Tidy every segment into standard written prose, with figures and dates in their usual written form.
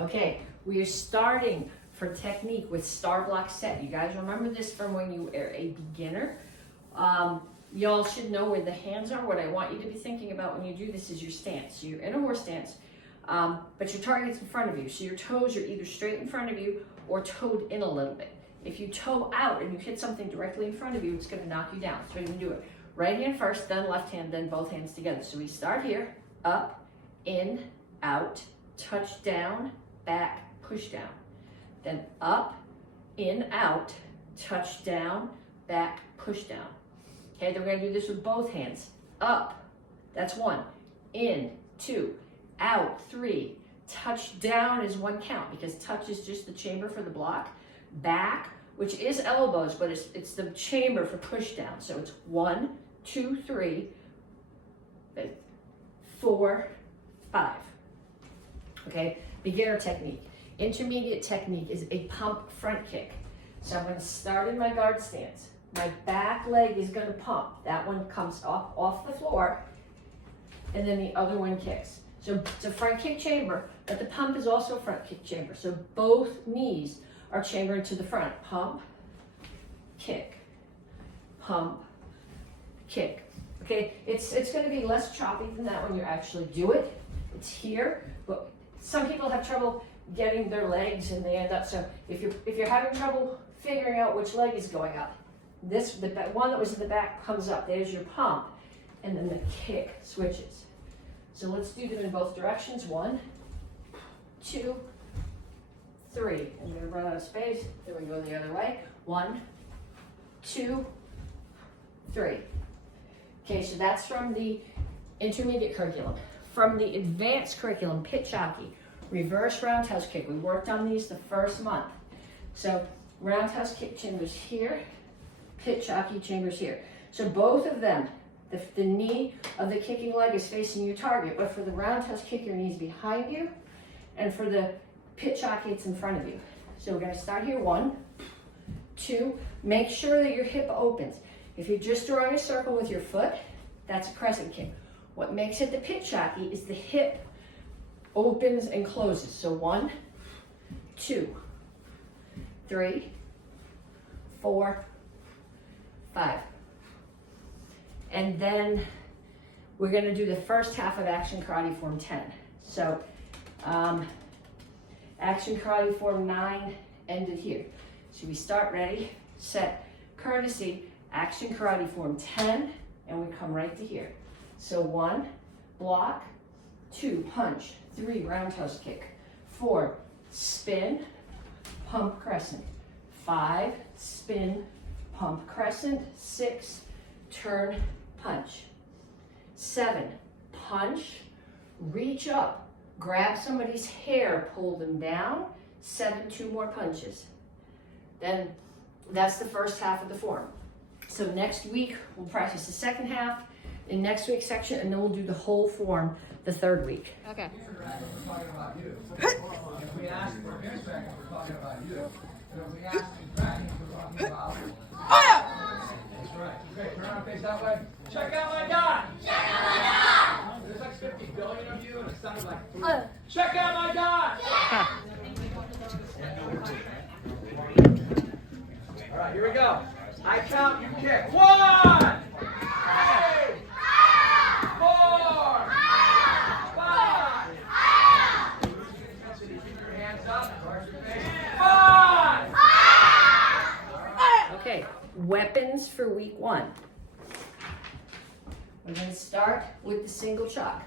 Okay, we are starting for technique with star block set. You guys remember this from when you were a beginner. Y'all should know where the hands are. What I want you to be thinking about when you do this is your stance. So you're in a horse stance, but your target's in front of you. So your toes are either straight in front of you or toed in a little bit. If you toe out and you hit something directly in front of you, it's going to knock you down. So we're going to do it. Right hand first, then left hand, then both hands together. So we start here, up, in, out, touch down, back, push down. Then up, in, out, touch down, back, push down. Okay, then we're gonna do this with both hands. Up, that's 1. In, 2. Out, 3. Touch down is 1 count because touch is just the chamber for the block. Back, which is elbows, but it's the chamber for push down. So it's 1, 2, 3, 4, 5. Okay, beginner technique. Intermediate technique is a pump front kick. So I'm going to start in my guard stance. My back leg is going to pump. That one comes off the floor, and then the other one kicks. So it's a front kick chamber, but the pump is also a front kick chamber. So both knees are chambered to the front. Pump, kick, pump, kick. Okay, it's going to be less choppy than that when you actually do it. It's here, but some people have trouble getting their legs and they end up, so if you're having trouble figuring out which leg is going up, the one that was in the back comes up. There's your pump, and then the kick switches. So let's do them in both directions. 1, 2, 3. I'm going to run out of space. Then we go the other way. 1, 2, 3. Okay, so that's from the intermediate curriculum. From the advanced curriculum, pitch hockey, reverse roundhouse kick. We worked on these the first month. So roundhouse kick chambers here, pitch hockey chambers here. So both of them, the knee of the kicking leg is facing your target, but for the roundhouse kick, your knee's behind you, and for the pitch hockey, it's in front of you. So we're going to start here. 1, 2. Make sure that your hip opens. If you're just drawing a circle with your foot, that's a crescent kick. What makes it the pitch hockey is the hip opens and closes. So 1, 2, 3, 4, 5. And then we're going to do the first half of Action Karate Form 10. So Action Karate Form 9 ended here. So we start ready, set, courtesy, Action Karate Form 10, and we come right to here. So 1, block, 2, punch, 3, roundhouse kick, 4, spin, pump crescent, 5, spin, pump crescent, 6, turn, punch, 7, punch, reach up, grab somebody's hair, pull them down, 7, 2 more punches. Then that's the first half of the form. So next week we'll practice the second half in next week's section, and then we'll do the whole form the third week. Okay. We're talking about you. If we ask for his seconds, we're talking about you. And if we ask for seconds, we're talking about. That's right. Okay, turn around, face that way. Check out my dot. Check out my dot. There's like 50 billion of you, and it sounded like 3. Check out my dot. All right, here we go. I count, you kick. 1, 2, 4, 5. Keep your hands up. Guard your face. 5. Okay, weapons for week 1. We're going to start with the single chalk.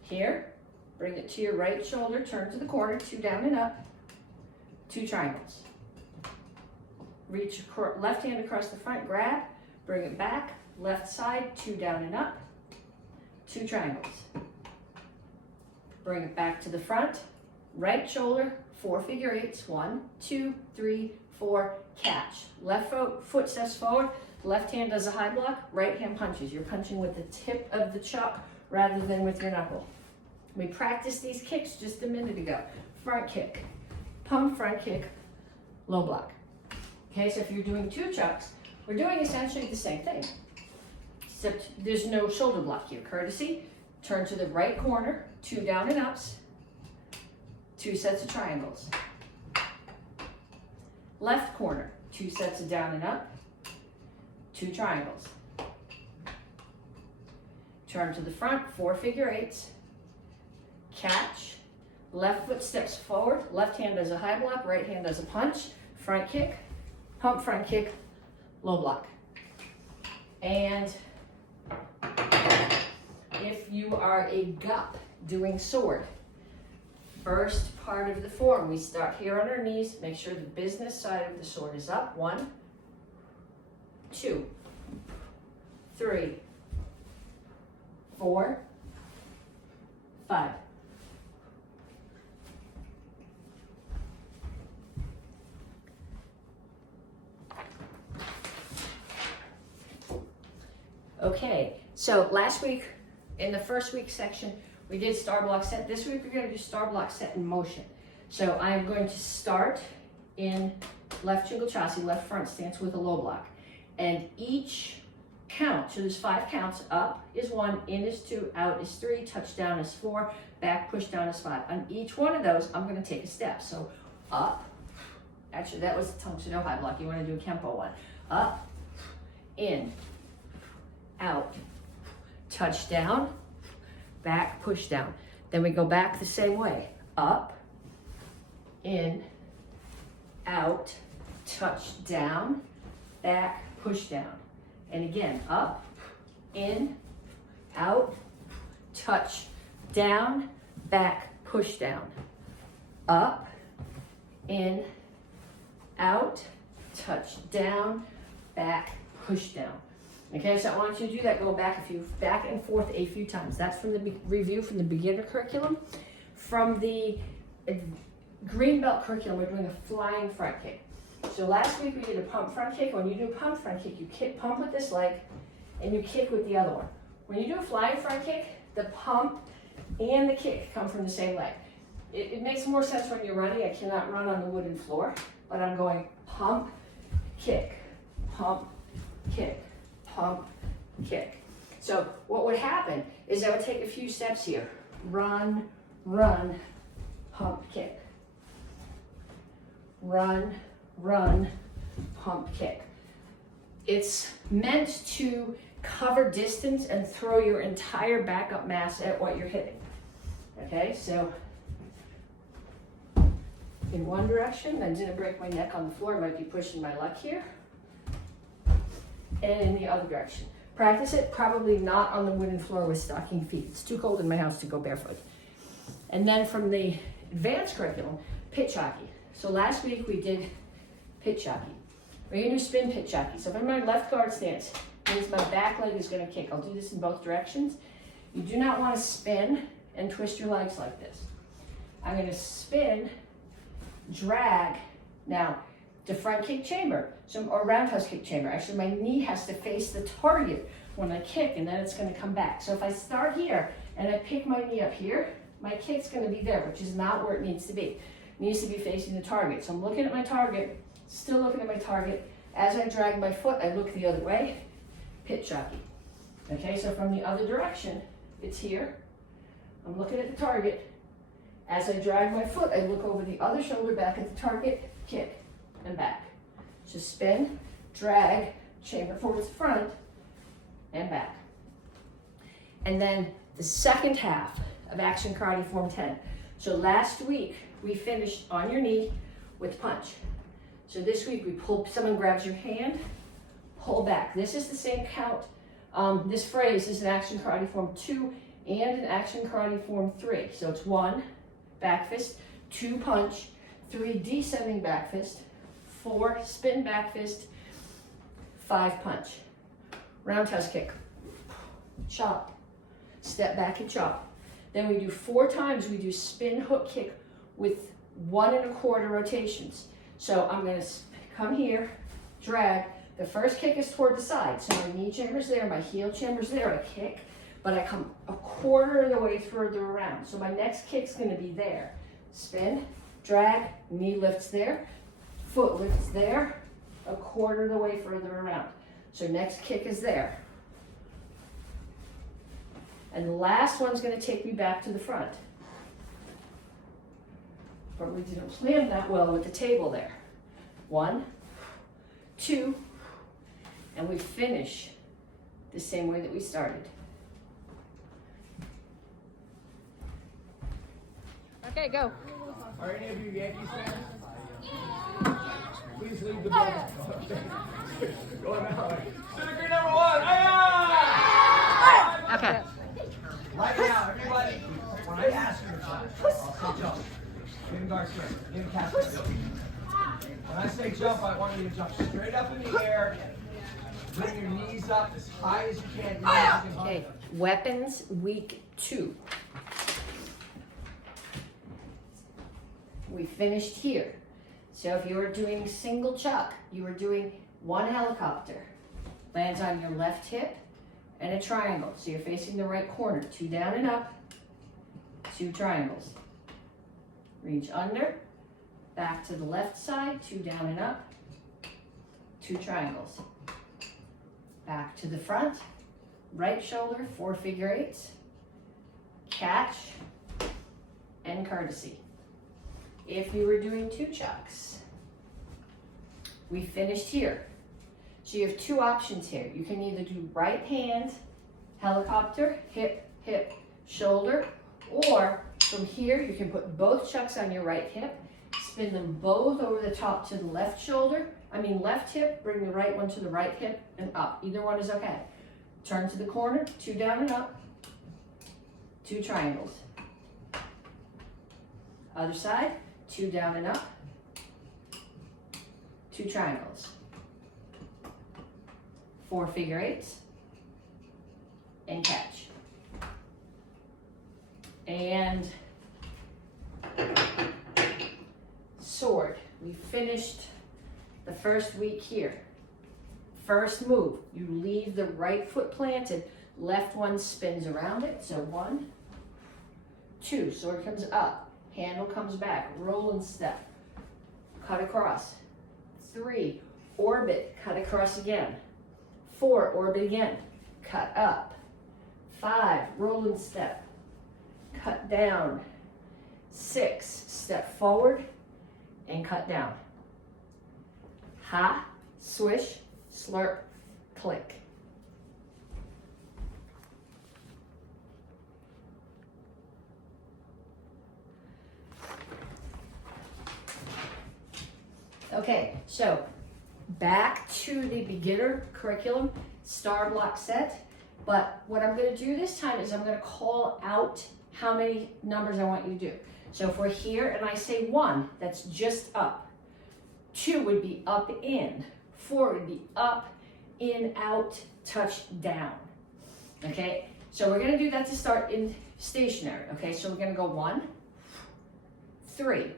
Here, bring it to your right shoulder, turn to the corner, 2 down and up, 2 triangles. Reach left hand across the front, grab, bring it back, left side, 2 down and up, 2 triangles. Bring it back to the front, right shoulder, 4 figure 8s, 1, 2, 3, 4, catch. Left foot steps forward, left hand does a high block, right hand punches. You're punching with the tip of the chalk rather than with your knuckle. We practiced these kicks just a minute ago. Front kick, pump front kick, low block. Okay, so if you're doing 2 chucks, we're doing essentially the same thing, except there's no shoulder block here. Courtesy, turn to the right corner, 2 down and ups, 2 sets of triangles. Left corner, 2 sets of down and up, 2 triangles. Turn to the front, 4 figure eights. Catch, left foot steps forward, left hand does a high block, right hand does a punch, front kick, pump front kick, low block. And if you are a gup doing sword, first part of the form, we start here on our knees, make sure the business side of the sword is up. 1, 2, 3, 4, 5. Okay, so last week in the first week section, we did star block set. This week we're going to do star block set in motion. So I am going to start in left shingle chassis, left front stance with a low block. And each count, so there's 5 counts, up is 1, in is 2, out is 3, touchdown is 4, back push down is 5. On each one of those, I'm going to take a step. So up, actually that was the Tang Soo Do high block. You want to do a Kempo one. Up, in, out, touch down, back, push down. Then we go back the same way. Up, in, out, touch down, back, push down. And again, up, in, out, touch down, back, push down. Up, in, out, touch down, back, push down. Okay, so I want you to do that, go back and forth a few times. That's from the review from the beginner curriculum. From the green belt curriculum, we're doing a flying front kick. So last week we did a pump front kick. When you do a pump front kick, you pump with this leg and you kick with the other one. When you do a flying front kick, the pump and the kick come from the same leg. It makes more sense when you're running. I cannot run on the wooden floor, but I'm going pump, kick, pump, kick, pump, kick. So what would happen is I would take a few steps here. Run, run, pump, kick. Run, run, pump, kick. It's meant to cover distance and throw your entire backup mass at what you're hitting. Okay, so in one direction, I didn't break my neck on the floor, I might be pushing my luck here. And in the other direction. Practice it probably not on the wooden floor with stocking feet. It's too cold in my house to go barefoot. And then from the advanced curriculum, pitch hockey. So last week we did pitch hockey. We're gonna do spin pitch hockey. So if I'm in my left guard stance, means my back leg is gonna kick. I'll do this in both directions. You do not wanna spin and twist your legs like this. I'm gonna spin, drag, now the front kick chamber, or roundhouse kick chamber. Actually, my knee has to face the target when I kick, and then it's gonna come back. So if I start here and I pick my knee up here, my kick's gonna be there, which is not where it needs to be. It needs to be facing the target. So I'm looking at my target, still looking at my target. As I drag my foot, I look the other way, pitch hockey. Okay, so from the other direction, it's here. I'm looking at the target. As I drag my foot, I look over the other shoulder back at the target, kick, and back. So spin, drag, chamber forwards front, and back. And then the second half of Action Karate Form 10. So last week, we finished on your knee with punch. So this week, we pull, someone grabs your hand, pull back. This is the same count. This phrase is an Action Karate Form 2 and an Action Karate Form 3. So it's 1, back fist, 2, punch, 3, descending back fist, 4, spin back fist, 5, punch. Roundhouse kick, chop, step back and chop. Then we do 4 times, we do spin hook kick with 1 1/4 rotations. So I'm gonna come here, drag. The first kick is toward the side. So my knee chamber's there, my heel chamber's there, I kick, but I come 1/4 of the way further around. So my next kick's gonna be there. Spin, drag, knee lifts there, foot lifts there, 1/4 of the way further around. So next kick is there. And the last one's gonna take me back to the front. Probably didn't plan that well with the table there. 1, 2, and we finish the same way that we started. Okay, go. Are any of you Yankees fans? Please leave the building. Going that way. Senator number 1. Aye! Okay. Right now, everybody, when I ask you to jump, I'll say jump. Give him guard straight. Give him cast straight. When I say jump, I want you to jump straight up in the air. Bring your knees up as high as you can. Okay, weapons week 2. We finished here. So if you were doing single chuck, you were doing 1 helicopter. Lands on your left hip and a triangle. So you're facing the right corner. 2 down and up, 2 triangles. Reach under, back to the left side, 2 down and up, 2 triangles. Back to the front, right shoulder, 4 figure 8s, catch, and courtesy. If you were doing 2 chucks, we finished here. So you have 2 options here. You can either do right hand, helicopter, hip, hip, shoulder, or from here you can put both chucks on your right hip, spin them both over the top to the left shoulder, left hip, bring the right one to the right hip and up. Either one is okay. Turn to the corner, 2 down and up, 2 triangles. Other side, 2 down and up, 2 triangles. 4 figure 8s, and catch. And sword. We finished the first week here. First move, you leave the right foot planted, left one spins around it. So 1, 2, sword comes up, handle comes back, roll and step, cut across. 3, orbit, cut across again. 4, orbit again, cut up. 5, roll and step, cut down. 6, step forward and cut down. Ha, swish, slurp, click. Okay, so back to the beginner curriculum star block set. But what I'm going to do this time is I'm going to call out how many numbers I want you to do. So if we're here and I say 1, that's just up. 2 would be up, in. 4 would be up, in, out, touch, down. Okay, so we're going to do that to start in stationary. Okay, so we're going to go 1, 3,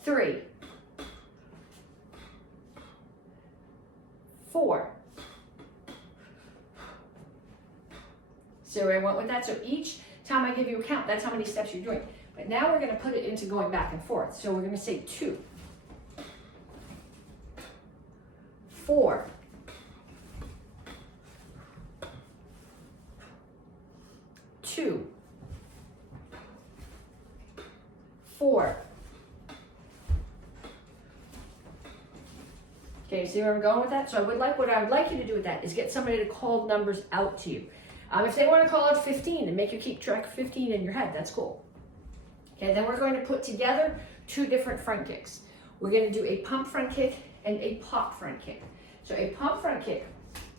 3, 4. So I went with that. So each time I give you a count, that's how many steps you're doing. But now we're going to put it into going back and forth. So we're going to say 2, 4, 2, 4. Okay, see where I'm going with that? So what I would like you to do with that is get somebody to call numbers out to you. If they want to call out 15 and make you keep track of 15 in your head, that's cool. Okay, then we're going to put together 2 different front kicks. We're going to do a pump front kick and a pop front kick. So a pump front kick,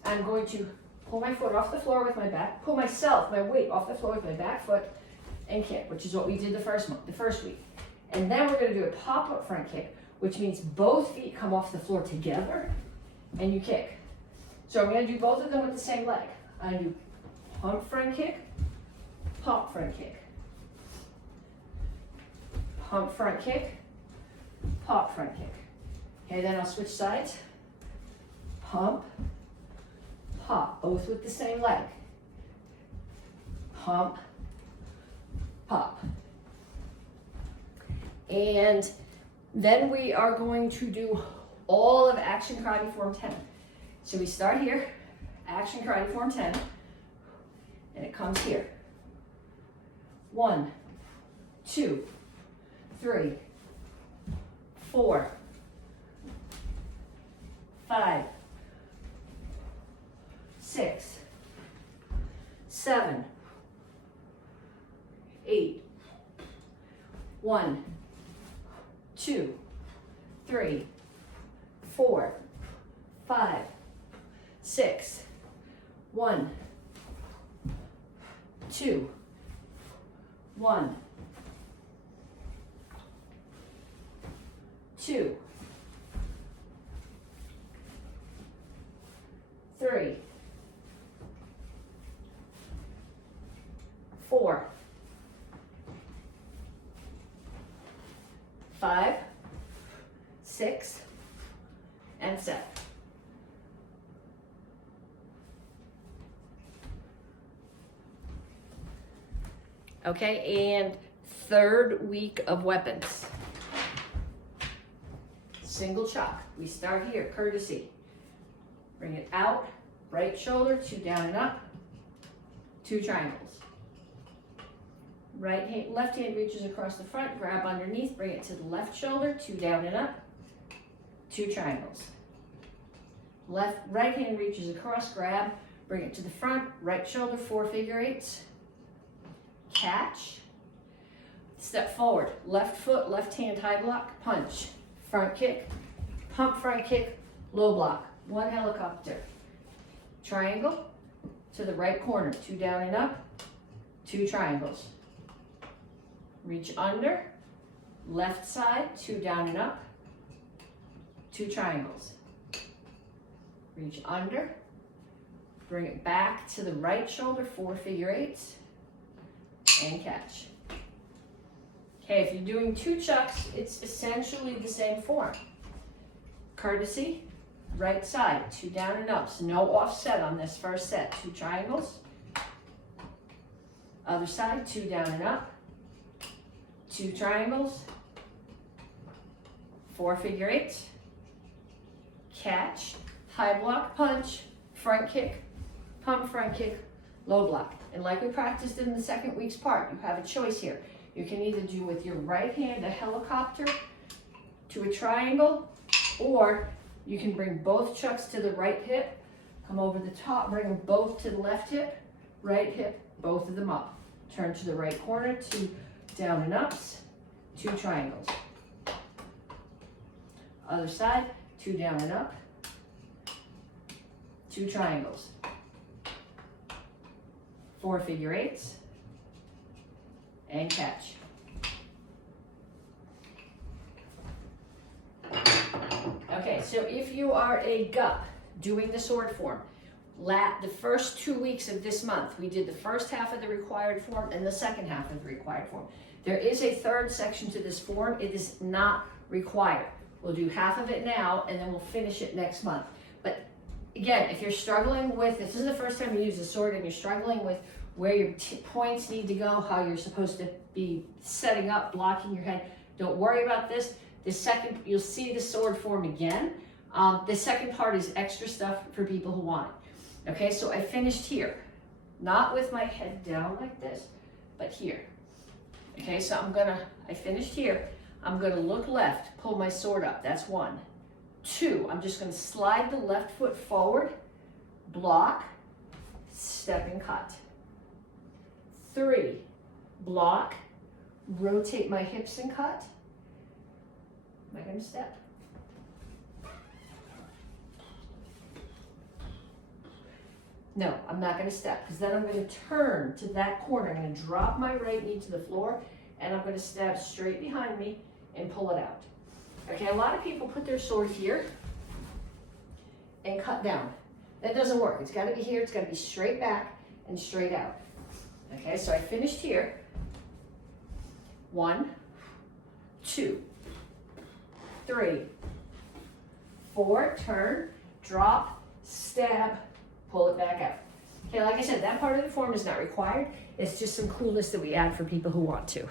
I'm going to pull my foot off the floor with my back, pull my weight off the floor with my back foot, and kick, which is what we did the first week. And then we're going to do a pop-up front kick, which means both feet come off the floor together, and you kick. So I'm going to do both of them with the same leg. I do pump front kick, pop front kick. Pump front kick, pop front kick. Okay, then I'll switch sides. Pump, pop, both with the same leg. Pump, pop. And then we are going to do all of Action Karate Form 10. So we start here, Action Karate Form 10, and it comes here. 1, 2, 3, 4, 5, 6, 7, 8, 1, 2, 3, 4, 5, 6, 1, 2, 1, 2, 3, 4, 5, 6, and 7. Okay, and third week of weapons. Single chuck. We start here, courtesy. Bring it out, right shoulder, 2 down and up, 2 triangles. Left hand reaches across the front, grab underneath, bring it to the left shoulder, 2 down and up, 2 triangles. Right hand reaches across, grab, bring it to the front, right shoulder, 4 figure eights. Catch, step forward, left foot, left hand high block, punch, front kick, pump front kick, low block, 1 helicopter, triangle to the right corner, 2 down and up, 2 triangles, reach under, left side, 2 down and up, 2 triangles, reach under, bring it back to the right shoulder, 4 figure eights, and catch. Okay, if you're doing 2 chucks, it's essentially the same form. Courtesy, right side, 2 down and up, so no offset on this first set, 2 triangles. Other side, 2 down and up, 2 triangles, 4 figure eights, catch, high block, punch, front kick, pump front kick, low block. And like we practiced in the second week's part, you have a choice here. You can either do with your right hand a helicopter to a triangle, or you can bring both chucks to the right hip, come over the top, bring them both to the left hip, right hip, both of them up. Turn to the right corner, 2 down and ups, 2 triangles. Other side, 2 down and up, 2 triangles. 4 figure eights, and catch. Okay, so if you are a gup doing the sword form, the first 2 weeks of this month, we did the first half of the required form and the second half of the required form. There is a third section to this form. It is not required. We'll do half of it now, and then we'll finish it next month. But again, if you're struggling with, if this is the first time you use the sword and you're struggling with where your points need to go, how you're supposed to be setting up, blocking your head, don't worry about this. You'll see the sword form again. The second part is extra stuff for people who want it. Okay, so I finished here. Not with my head down like this, but here. Okay, so I finished here. I'm gonna look left, pull my sword up, that's 1. 2, I'm just gonna slide the left foot forward, block, step and cut. 3, block, rotate my hips and cut. Am I gonna step? No, I'm not gonna step, because then I'm gonna turn to that corner. I'm gonna drop my right knee to the floor, and I'm gonna stab straight behind me and pull it out. Okay, a lot of people put their sword here and cut down. That doesn't work. It's gotta be here, it's gotta be straight back and straight out. Okay, so I finished here. 1, 2, 3, 4, turn, drop, stab, pull it back out. Okay, like I said, that part of the form is not required. It's just some coolness that we add for people who want to.